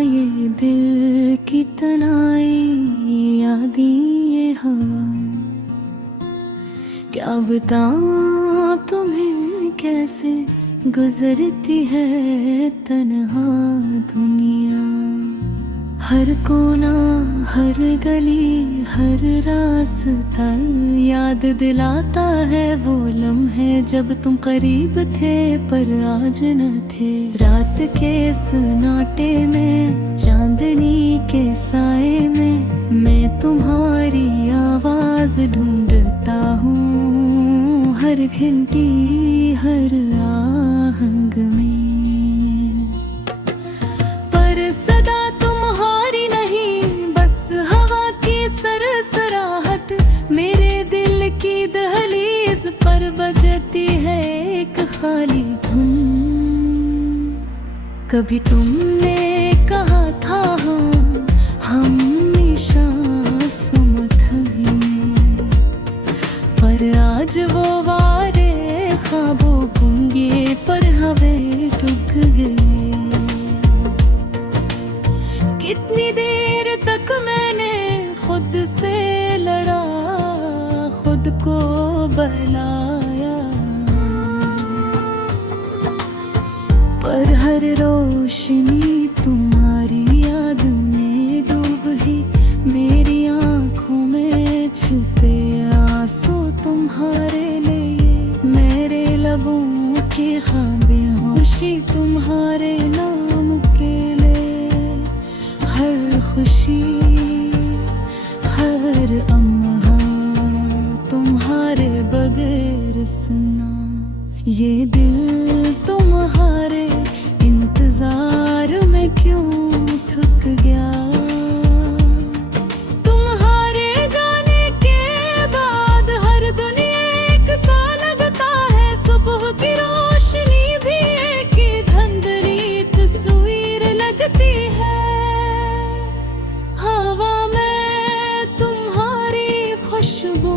ये दिल की तनाई यादें ये हवा, क्या बताऊं तुम्हें कैसे गुजरती है तन्हा दुनिया। हर कोना हर गली हर रास्ता याद दिलाता है वो लम्हे जब तुम करीब थे पर आज न थे। रात के सन्नाटे में चांदनी के साए में मैं तुम्हारी आवाज ढूंढता हूँ हर घंटी हर आहंग में। पर बजती है एक खाली धुन। कभी तुमने कहा था हम समझेंगे, पर आज वो वारे ख्वाबों गुंगे पर हवे डूब गए। कितनी देर तक मैंने खुद से लड़ा खुद को बहलाया, पर हर रोशनी तुम्हारी याद में डूब ही मेरी आंखों में छुपे आंसू तुम्हारे लिए। मेरे लबों के ख्वाबे होशी तुम्हारे नाम के लिए। हर खुशी हर तुम्हारे बगैर सुना। ये दिल तुम्हारे इंतजार में क्यों थक गया। तुम्हारे जाने के बाद हर दुनिया एक सा लगता है। सुबह की रोशनी भी एक धंधली तस्वीर लगती है। हवा में तुम्हारी खुशबू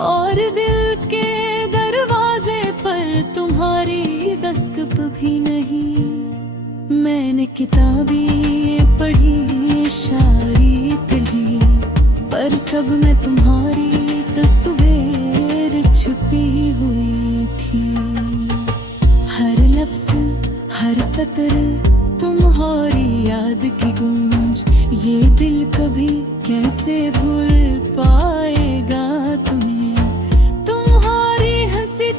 और दिल के दरवाजे पर तुम्हारी दस्तक भी नहीं। मैंने किताबें पढ़ी शायरी पढ़ी, पर सब में तुम्हारी तस्वीर छुपी हुई थी। हर लफ्ज़ हर सतर तुम्हारी याद की गूंज। ये दिल कभी कैसे भूल पाएगा तुम्हें।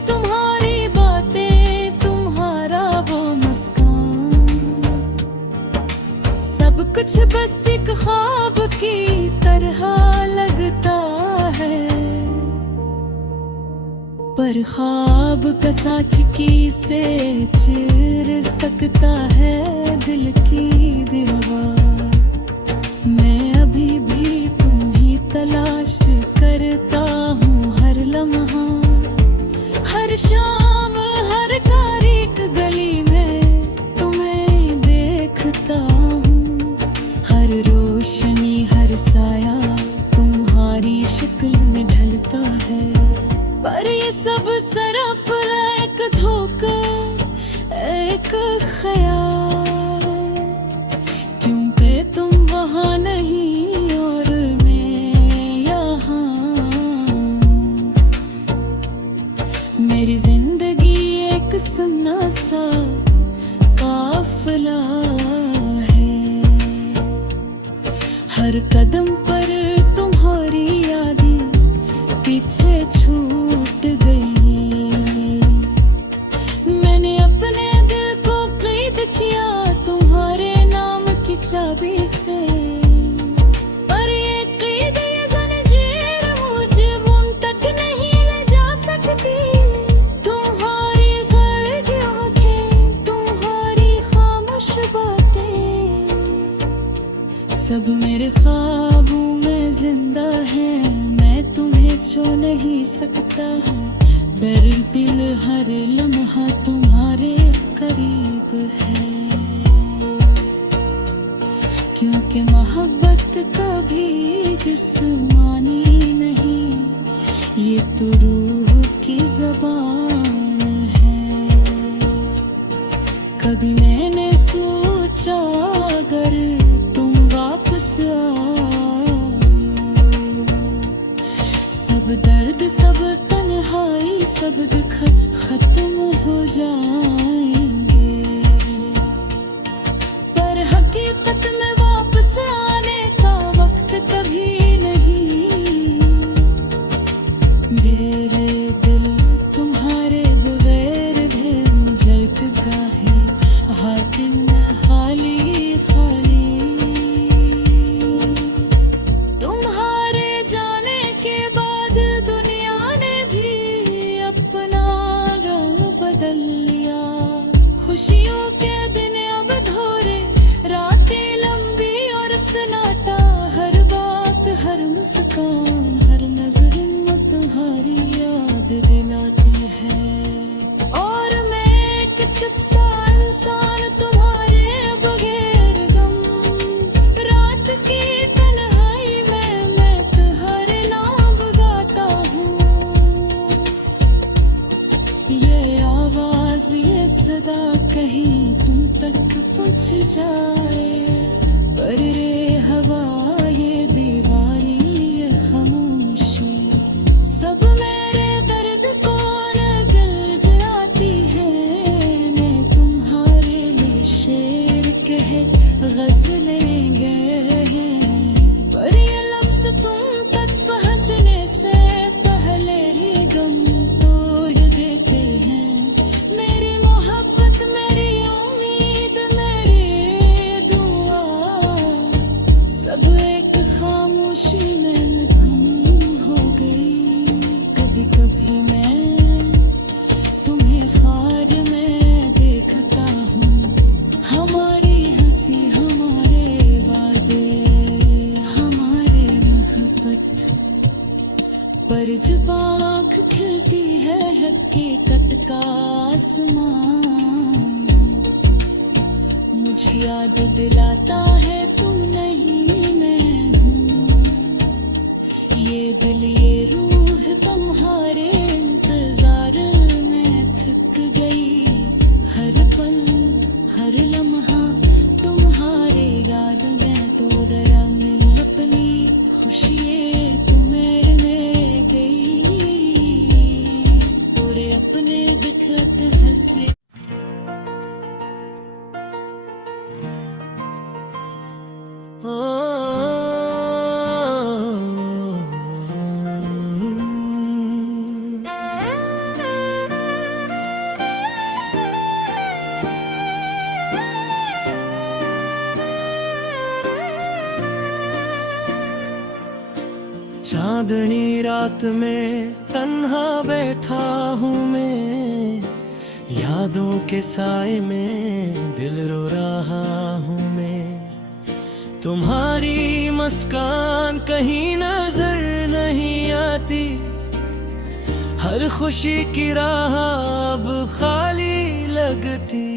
तुम्हारी बातें तुम्हारा वो मुस्कान, सब कुछ बस एक ख्वाब की तरह लगता है। पर ख्वाब का साँच की से चिर सकता है दिल की दीवार। मैं अभी भी तुम्ही तलाश करता हूँ हर लम्हा, हर शाम हर तारीख गली में तुम्हें देखता हूँ। हर रोशनी हर साया तुम्हारी शक्ल में ढलता है। पर ये सब सिर्फ एक धोखा एक ख्याल, क्योंकि तुम वहाँ नहीं और मैं यहाँ। मेरी जिंदगी एक सुन्ना सा काफिला है। हर कदम पर तुम्हारी यादें पीछे छूट गई। मैंने अपने दिल को कैद किया तुम्हारे नाम की चाबी से। सब मेरे ख्वाबों में जिंदा है, मैं तुम्हें छू नहीं सकता। मेरे दिल हर लम्हा तुम्हारे करीब है, क्योंकि मोहब्बत कभी जिस्मानी नहीं, ये तो रूह की ज़बान है। कभी मैंने सोचा अगर तुम वापस आओ, सब दर्द सब तन्हाई सब दुख खत्म हो जाएंगे। पर हकीकत में वापस आने का वक्त कभी नहीं। मेरे दिल तुम्हारे बगैर भी झलकता है, हाथ में खाली खाली। तुम्हारे जाने के बाद दुनिया ने भी अपना रंग बदल लिया। खुशियों के दिन अब धोरे, रातें लंबी और सन्नाटा, हर बात हर मुस्कान हर नजर में तुम्हारी याद दिलाती है। और मैं एक चुप सा इंसान तुम्हारे बगैर गम, रात की तन्हाई में मैं तुम्हारे नाम गाता हूँ। ये आवाज ये सदा कहीं तुम तक पहुँच जाए, पर रे हवा ये दीवारी ये खामोशी, सब मेरे दर्द को निगल जाती है। मैं तुम्हारे लिए शेर कहे गजलें गए हैं, पर ये लफ्ज़ तुम तक पहुँचने से पहले ही गम तोड़ देते हैं। मेरी मोहब्बत मेरी उम्मीद मेरी दुआ, सब एक खामोशी में गुम हो गई। कभी कभी मैं तुम्हें ख्वाब में देखता हूँ, हमारी हंसी हमारे वादे हमारे मोहब्बत, पर जब आँख खिलती है हकीकत का आसमान, मुझे याद दिलाता है तुम नहीं मैं हूँ। ये दिल ये रूह तुम्हारे इंतजार में थक गई, हर पल हर लम्हा तुम्हारे याद में तो दरंग लपली खुशियाँ तुम्हें में गई, पूरे अपने दिखत हंसे। चांदनी रात में तन्हा बैठा हूँ मैं, यादों के साए में दिल रो रहा हूँ मैं। तुम्हारी मुस्कान कहीं नजर नहीं आती, हर खुशी की राह अब खाली लगती।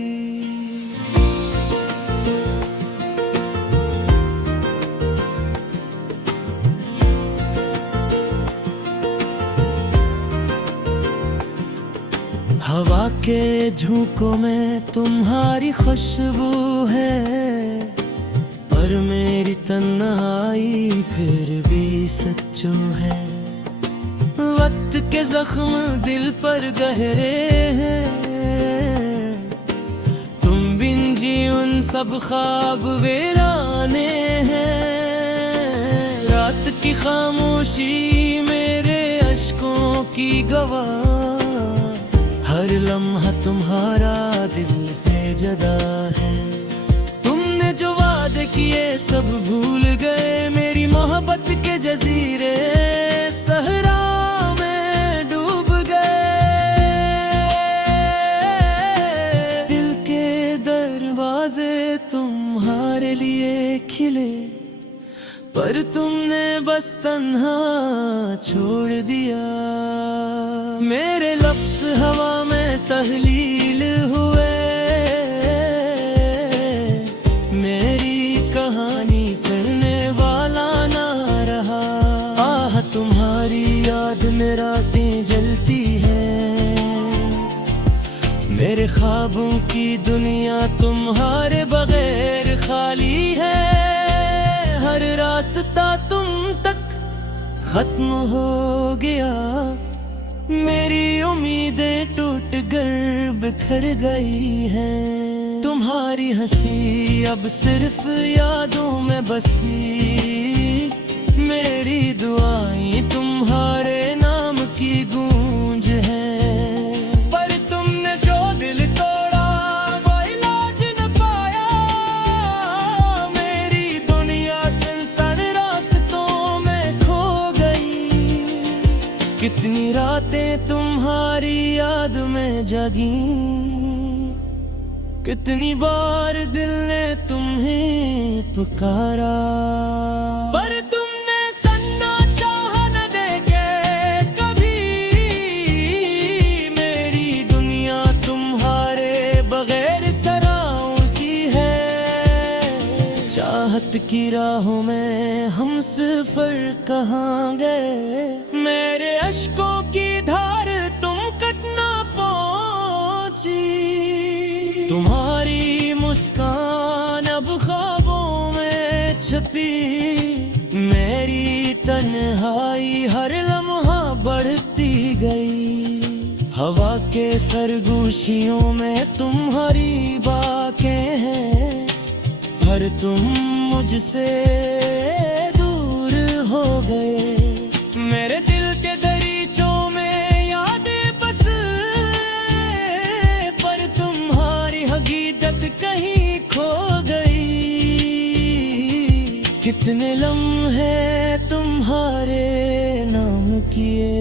हवा के झोंकों में तुम्हारी खुशबू है, पर मेरी तन्हाई फिर भी सच्चो है। वक्त के जख्म दिल पर गहरे हैं, तुम बिन जी उन सब ख्वाब वीराने हैं। रात की खामोशी मेरे अश्कों की गवाह, हर लम्हा तुम्हारा दिल से जुदा है। तुमने जो वादे किए सब भूल गए, मेरी मोहब्बत के जजीरे सहरा में डूब गए। दिल के दरवाजे तुम्हारे लिए खिले, पर तुमने बस तन्हा छोड़ दिया। मेरे लफ्ज़ हवा में तहलील हुए, मेरी कहानी सुनने वाला मेरे ख्वाबों की दुनिया तुम्हारे बगैर खाली है। हर रास्ता तुम तक खत्म हो गया, मेरी उम्मीदें टूट कर बिखर गई हैं। तुम्हारी हंसी अब सिर्फ यादों में बसी, मेरी दुआएं तुम्हारे नाम की गूंज है। पर तुमने जो दिल तोड़ा वो इलाज न पाया, मेरी दुनिया सनसनी रास्तों में खो गई। कितनी रातें तुम्हारी याद में जगी, कितनी बार दिल ने तुम्हें पुकारा, पर तुमने सुनना चाहा न देखे कभी। मेरी दुनिया तुम्हारे बगैर सराहों सी है। चाहत की राहों में हम सफर कहाँ गए, मेरे अश्कों की धार तुम तक ना पहुंची। तुम्हारी मुस्कान अब ख्वाबों में छपी, मेरी तन्हाई हर लम्हा बढ़ती गई। हवा के सरगोशियों में तुम्हारी बातें हैं, पर तुम मुझसे दूर हो गए। मेरे दिल के दरीचों में यादें बस, पर तुम्हारी हकीकत कहीं खो गई। कितने लम्हे तुम्हारे नाम किए,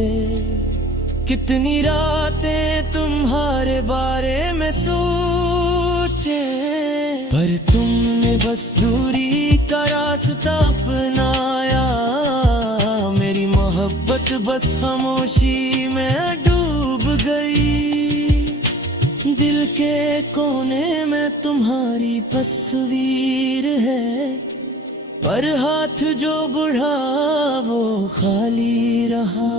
कितनी रातें तुम्हारे बारे में सोचे, पर तुमने बस दूरी का रास्ता अपनाया। मेरी मोहब्बत बस खामोशी में डूब गई। दिल के कोने में तुम्हारी तस्वीर है, पर हाथ जो बढ़ा वो खाली रहा।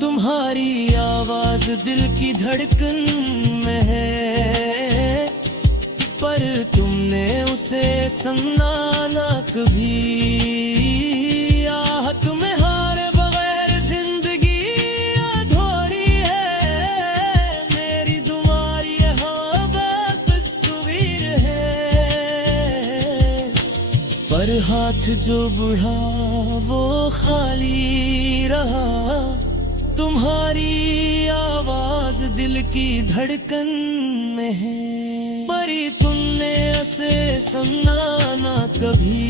तुम्हारी आवाज दिल की धड़कन में है, पर तुमने उसे सुना ना कभी। आहट में हारे बगैर जिंदगी अधूरी है, मेरी तुम्हारी तस्वीर है, पर हाथ जो बढ़ा वो खाली रहा। तुम्हारी आवाज दिल की धड़कन में है, मरी तुमने उसे सुना ना कभी।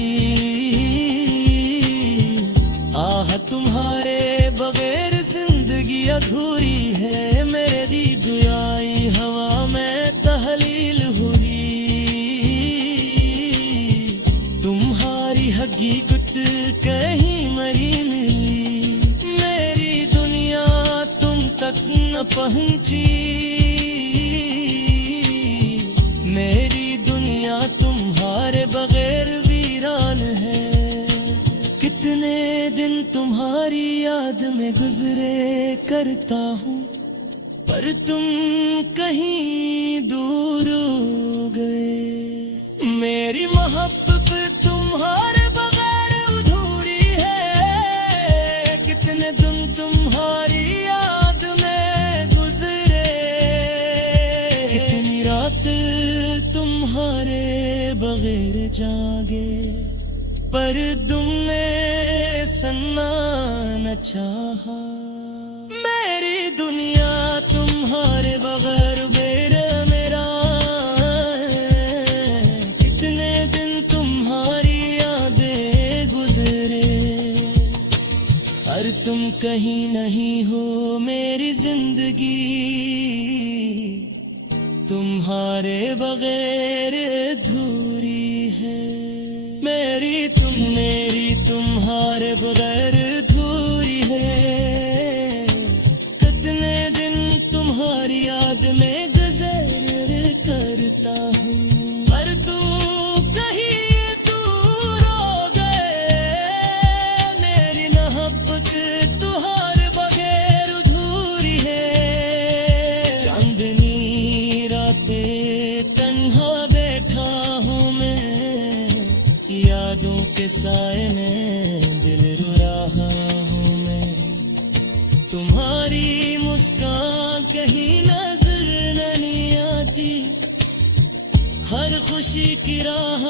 आह तुम्हारे बगैर जिंदगी अधूरी है, मेरी दुआएं हवा में तहलील हुई। तुम्हारी हकीकत कहीं मरी मिली, मेरी दुनिया तुम तक न पहुंची। मेरी दुनिया तुम्हारे बगैर वीरान है। कितने दिन तुम्हारी याद में गुजरे करता हूँ, पर तुम कहीं दूर हो गए। मेरी मोहब्बत तुम्हारे बगैर अधूरी है, कितने दिन तुम्हारी याद में गुजरे, कितनी रात तुम्हारे बगैर जागे, पर तुमने सुनना न चाहा। मेरी दुनिया तुम्हारे बगैर मेरा है, कितने दिन तुम्हारी यादें गुजरे, पर तुम कहीं नहीं हो मेरी जिंदगी। तुम्हारे बगैर अधूरी है मेरी तुम्हारे बगैर अधूरी है। कितने दिन तुम्हारी याद में गुजर करता हूँ, पर तू कहीं दूर हो गए। मेरी मोहब्बत तुम्हारे बगैर अधूरी है। चांदनी रात के साए में दिल रो रहा हूँ मैं। तुम्हारी मुस्कान कहीं नजर नहीं आती, हर खुशी की राह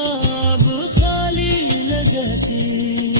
अब खाली लगती।